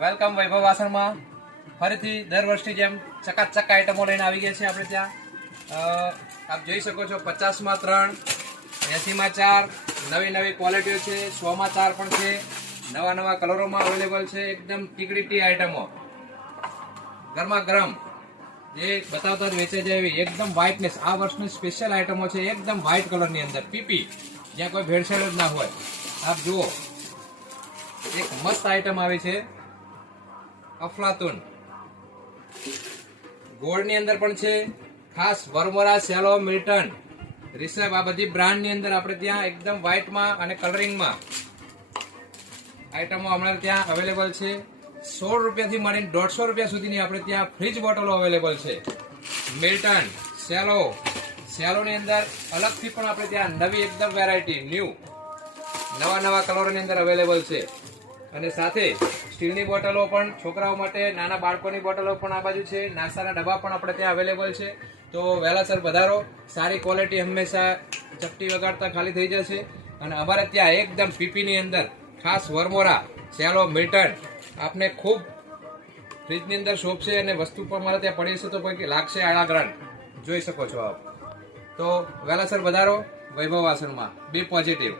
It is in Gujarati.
વેલકમ વૈભવ વાસણમાં ફરીથી દર વર્ષની જેમ ચકાચક આઈટમો લઈને આવી ગયા છે આપણે ત્યાં આપ જોઈ શકો છો 50માં 3, 80માં 4, નવી નવી ક્વોલિટીઓ છે, 100માં 4 પણ છે, નવા નવા કલરોમાં અવેલેબલ છે. એકદમ ટીકડીટી આઈટમો ગરમા ગરમ જે બતાવતા જ વેચે છે એવી એકદમ વ્હાઇટનેસ. આ વર્ષની સ્પેશિયલ આઈટમો છે, એકદમ વ્હાઇટ કલરની અંદર પીપી, જ્યાં કોઈ ભેળસેળ જ ના હોય. આપ જુઓ, એક મસ્ત આઈટમ આવી છે અફલાતુન ગોલ્ડની અંદર પણ છે. ખાસ વર્મોરા, સેલો, મિલ્ટન, રિસેપ, આ બધી બ્રાન્ડની અંદર આપણે ત્યાં એકદમ વ્હાઇટમાં અને કલરિંગમાં આઈટમો હમણાં ત્યાં અવેલેબલ છે. 16 રૂપિયાથી માંડીને 150 રૂપિયા સુધીની આપણે ત્યાં ફ્રીજ બોટલો અવેલેબલ છે. મિલ્ટન, સેલોની અંદર અલગથી પણ આપણે ત્યાં નવી એકદમ વેરાયટી નવા નવા કલરોની અંદર અવેલેબલ છે. અને સાથે સ્ટીલની બોટલો પણ છોકરાઓ માટે, નાના બાળકોની બોટલો પણ આ બાજુ છે. નાસ્તાના ડબ્બા પણ આપણે ત્યાં અવેલેબલ છે. તો વહેલાસર પધારો. સારી ક્વોલિટી હંમેશા ચપટી વગાડતા ખાલી થઈ જશે. અને અમારે ત્યાં એકદમ પીપીની અંદર ખાસ વર્મોરા, સેલો, મિલ્ટન આપને ખૂબ ફ્રીજની અંદર શોભશે અને વસ્તુ પણ અમારે ત્યાં પડી છે તો કોઈ લાગશે આળાગ્રાન. જોઈ શકો છો આપ. તો વહેલાસર પધારો વૈભવ વાસણમાં. B positive.